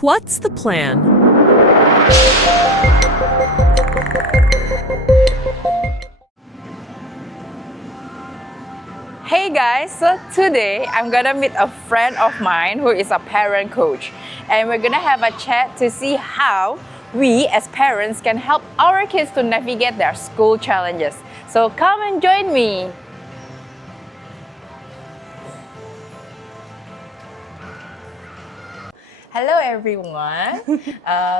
What's the plan? Hey guys, so today I'm gonna meet a friend of mine who is a parent coach, and we're gonna have a chat to see how we as parents can help our kids to navigate their school challenges. So come and join me. Hello everyone.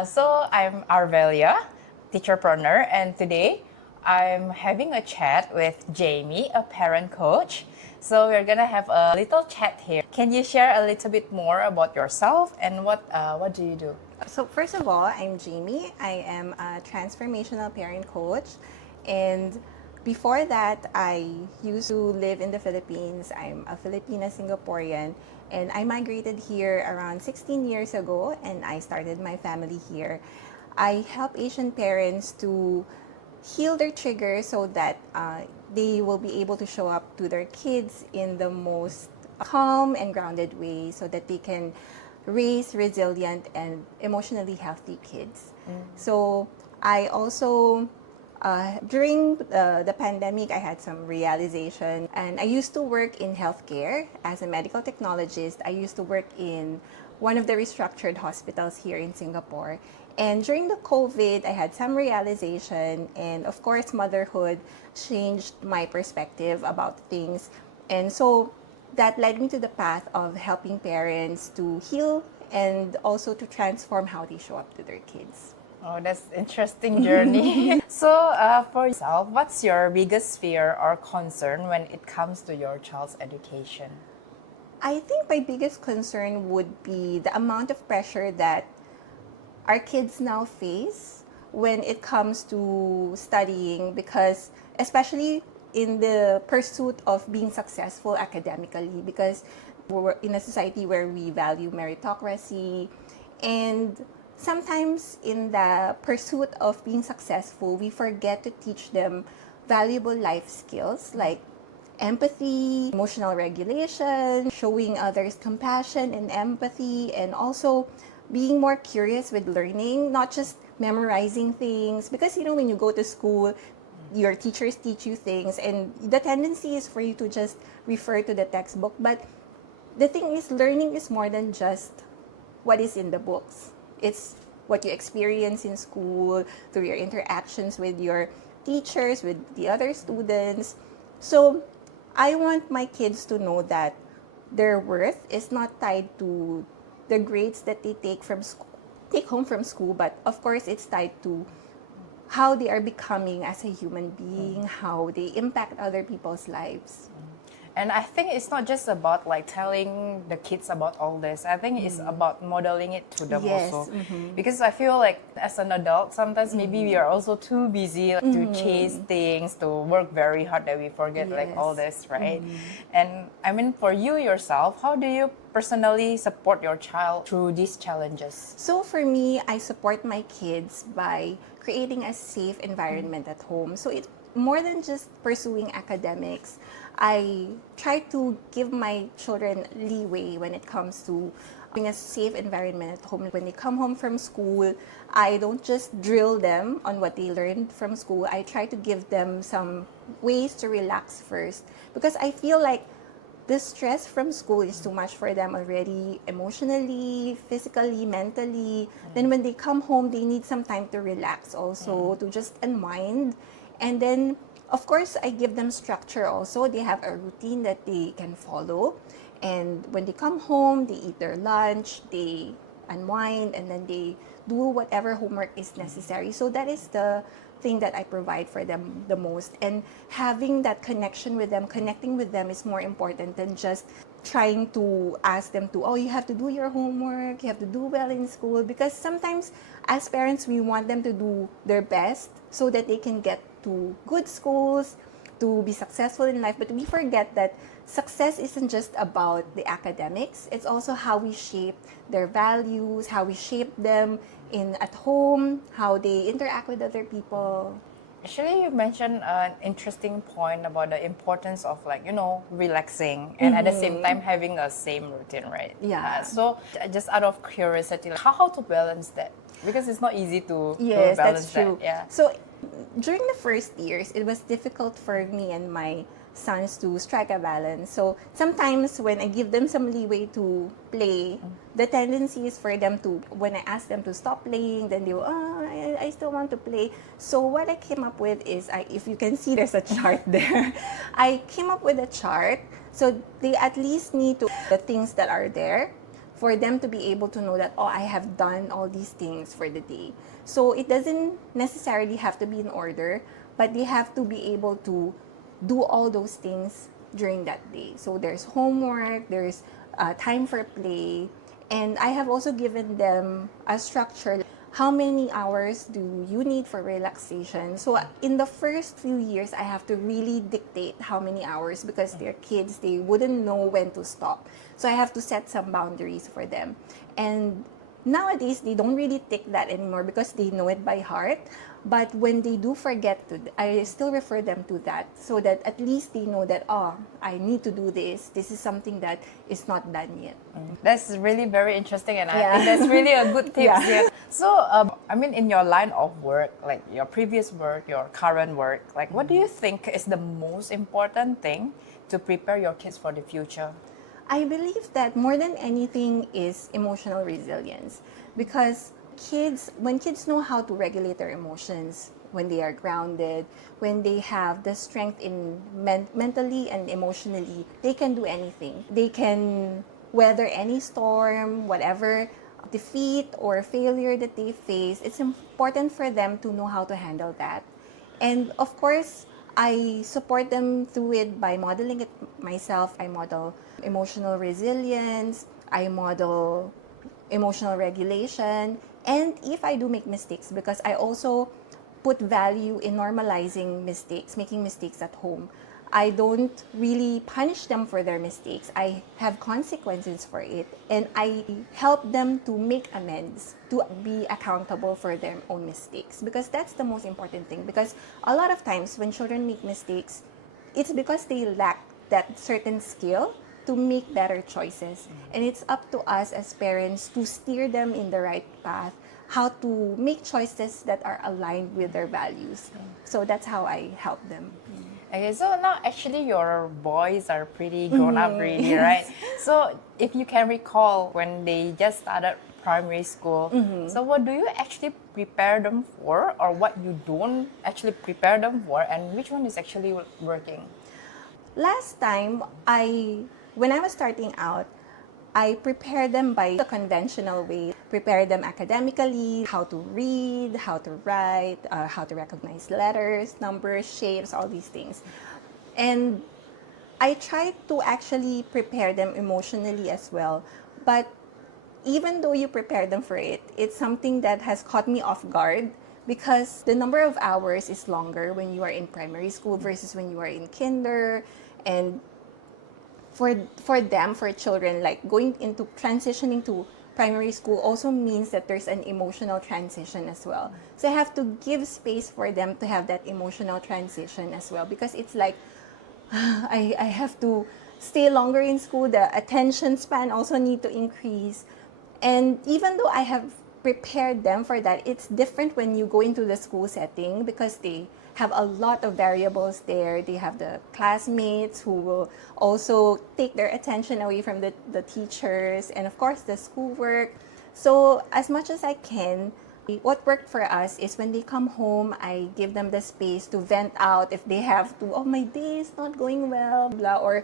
So I'm Arvelia, Teacherprenuer, and today I'm having a chat with Jaymie, a parent coach. So we're gonna have a little chat here. Can you share a little bit more about yourself and what do you do? So first of all, I'm Jaymie. I am a transformational parent coach, and before that, I used to live in the Philippines. I'm a Filipina Singaporean, and I migrated here around 16 years ago, and I started my family here. I help Asian parents to heal their triggers so that they will be able to show up to their kids in the most calm and grounded way so that they can raise resilient and emotionally healthy kids. So I also during the pandemic, I had some realization, and I used to work in healthcare as a medical technologist. I used to work in one of the restructured hospitals here in Singapore. And during the COVID, I had some realization, and of course, motherhood changed my perspective about things. And so that led me to the path of helping parents to heal and also to transform how they show up to their kids. Oh, that's interesting journey. So for yourself, what's your biggest fear or concern when it comes to your child's education? I think my biggest concern would be the amount of pressure that our kids now face when it comes to studying, because especially in the pursuit of being successful academically, because we're in a society where we value meritocracy, and sometimes in the pursuit of being successful we forget to teach them valuable life skills like empathy, emotional regulation, showing others compassion and empathy, and also being more curious with learning, not just memorizing things. Because when you go to school, your teachers teach you things, and the tendency is for you to just refer to the textbook. But the thing is, learning is more than just what is in the books. It's what you experience in school through your interactions with your teachers, with the other students. So I want my kids to know that their worth is not tied to the grades that they take home from school, but of course it's tied to how they are becoming as a human being, how they impact other people's lives. And I think it's not just about like telling the kids about all this. I think it's about modeling it to them Yes. also. Because I feel like as an adult, sometimes maybe we are also too busy to chase things, to work very hard that we forget like all this, right? And I mean, for you yourself, how do you personally support your child through these challenges? So for me, I support my kids by creating a safe environment at home. So it's more than just pursuing academics. I try to give my children leeway when it comes to having a safe environment at home. When they come home from school, I don't just drill them on what they learned from school. I try to give them some ways to relax first, because I feel like the stress from school is too much for them already, emotionally, physically, mentally. Then when they come home, they need some time to relax also, to just unwind. And then, of course, I give them structure also. They have a routine that they can follow. And when they come home, they eat their lunch, they unwind, and then they do whatever homework is necessary. So that is the thing that I provide for them the most. And having that connection with them, connecting with them is more important than just trying to ask them to, oh, you have to do your homework, you have to do well in school. Because sometimes as parents, we want them to do their best so that they can get to good schools, to be successful in life. But we forget that success isn't just about the academics. It's also how we shape their values, how we shape them at home, how they interact with other people. Actually, you mentioned an interesting point about the importance of relaxing and at the same time having a same routine, right? Yeah. So just out of curiosity, like, how to balance that? Because it's not easy to Yes, that's balance that. true. Yeah. So during the first years, it was difficult for me and my sons to strike a balance. So sometimes when I give them some leeway to play, the tendency is for them to, when I ask them to stop playing, then they will, oh, I still want to play. So what I came up with is, if you can see there's a chart there, I came up with a chart. So they at least need to the things that are there for them to be able to know that, oh, I have done all these things for the day. So it doesn't necessarily have to be in order, but they have to be able to do all those things during that day. So there's homework, there's time for play, and I have also given them a structure. How many hours do you need for relaxation? So in the first few years, I have to really dictate how many hours because they're kids, they wouldn't know when to stop. So I have to set some boundaries for them. And nowadays, they don't really take that anymore because they know it by heart. But when they do forget to, I still refer them to that so that at least they know that, oh, I need to do this. This is something that is not done yet. That's really very interesting, and I Yeah. think that's really a good tip. Yeah. Yeah. So, I mean, in your line of work, like your previous work, your current work, like what do you think is the most important thing to prepare your kids for the future? I believe that more than anything is emotional resilience because when kids know how to regulate their emotions, when they are grounded, when they have the strength in mentally and emotionally, they can do anything. They can weather any storm, whatever defeat or failure that they face. It's important for them to know how to handle that. And of course, I support them through it by modeling it myself. I model emotional resilience, I model emotional regulation, and if I do make mistakes, because I also put value in normalizing mistakes, making mistakes at home. I don't really punish them for their mistakes. I have consequences for it. And I help them to make amends, to be accountable for their own mistakes. Because that's the most important thing. Because a lot of times when children make mistakes, it's because they lack that certain skill to make better choices. And it's up to us as parents to steer them in the right path, how to make choices that are aligned with their values. So that's how I help them. Okay, so now actually your boys are pretty grown up really, right? So if you can recall when they just started primary school, so what do you actually prepare them for or what you don't actually prepare them for and which one is actually working? Last time, when I was starting out, I prepared them by the conventional way. Prepare them academically, how to read, how to write, how to recognize letters, numbers, shapes, all these things. And I tried to actually prepare them emotionally as well. But even though you prepare them for it, it's something that has caught me off guard because the number of hours is longer when you are in primary school versus when you are in kinder. And for them, for children, like going into transitioning to primary school also means that there's an emotional transition as well. So I have to give space for them to have that emotional transition as well because it's like I have to stay longer in school. The attention span also need to increase. And even though I have prepared them for that, it's different when you go into the school setting because they have a lot of variables there. They have the classmates who will also take their attention away from the teachers and of course the schoolwork. So as much as I can, what worked for us is when they come home, I give them the space to vent out if they have to, oh, my day is not going well, blah, or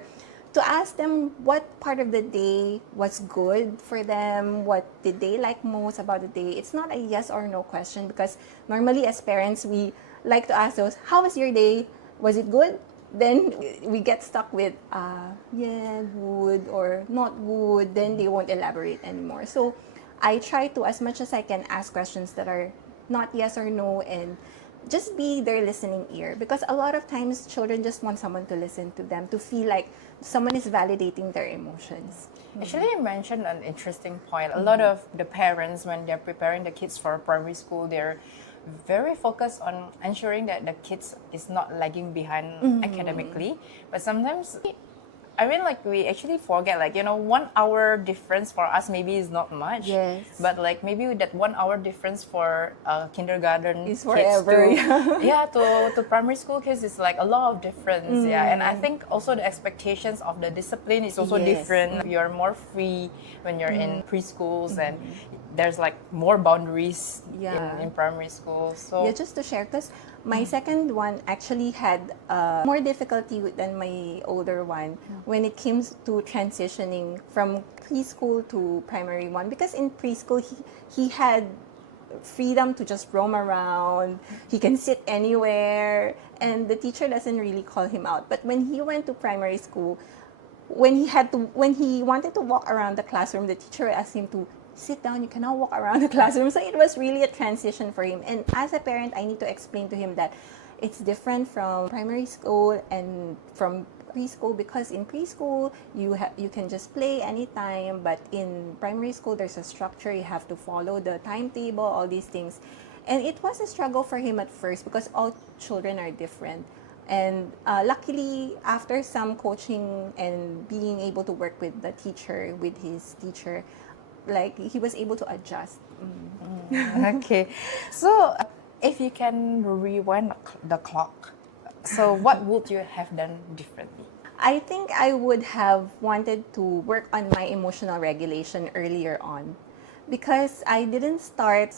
to ask them what part of the day was good for them, what did they like most about the day. It's not a yes or no question because normally as parents, we like to ask those, how was your day? Was it good? Then we get stuck with, yeah, good or not good. Then they won't elaborate anymore. So I try to, as much as I can, ask questions that are not yes or no and just be their listening ear because a lot of times children just want someone to listen to them, to feel like someone is validating their emotions. Actually, you mentioned an interesting point. A lot of the parents, when they're preparing the kids for primary school, they're very focused on ensuring that the kids is not lagging behind academically. But sometimes, I mean, like, we actually forget, like, 1 hour difference for us maybe is not much. Yes. But, like, maybe with that 1 hour difference for kindergarten It's kids forever, yeah. to primary school kids is like a lot of difference. Yeah. And I think also the expectations of the discipline is also Yes. different. You're more free when you're in preschools, and there's like more boundaries Yeah. in primary school. So Yeah, just to share, because my second one actually had more difficulty than my older one when it came to transitioning from preschool to primary one. Because in preschool, he had freedom to just roam around. He can sit anywhere, and the teacher doesn't really call him out. But when he went to primary school, when he wanted to walk around the classroom, the teacher asked him to sit down, you cannot walk around the classroom. So it was really a transition for him. And as a parent, I need to explain to him that it's different from primary school and from preschool, because in preschool you can just play anytime, but in primary school there's a structure, you have to follow the timetable, all these things. And it was a struggle for him at first because all children are different. And luckily, after some coaching and being able to work with his teacher, like, he was able to adjust. okay. So if you can rewind the clock, so what would you have done differently? I think I would have wanted to work on my emotional regulation earlier on, because I didn't start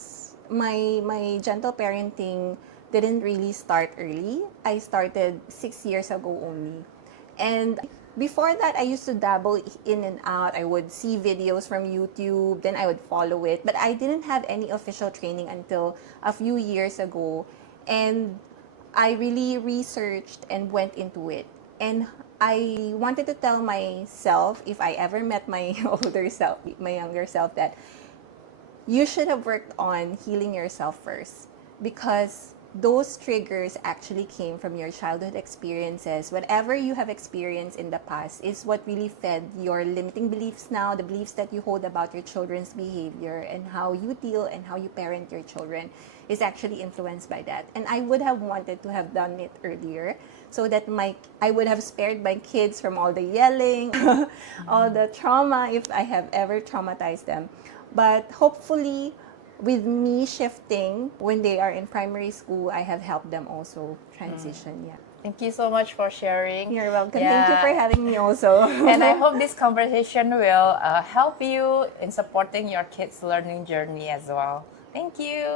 my gentle parenting didn't really start early. I started 6 years ago only. And before that, I used to dabble in and out. I would see videos from YouTube, then I would follow it. But I didn't have any official training until a few years ago. And I really researched and went into it. And I wanted to tell myself, if I ever met my older self, my younger self, that you should have worked on healing yourself first, because those triggers actually came from your childhood experiences. Whatever you have experienced in the past is what really fed your limiting beliefs now, the beliefs that you hold about your children's behavior, and how you deal and how you parent your children is actually influenced by that. And I would have wanted to have done it earlier, so that I would have spared my kids from all the yelling, all the trauma, if I have ever traumatized them. But hopefully, with me shifting when they are in primary school, I have helped them also transition. Yeah. Thank you so much for sharing. You're welcome. Yeah. Thank you for having me also. And I hope this conversation will help you in supporting your kids' learning journey as well. Thank you.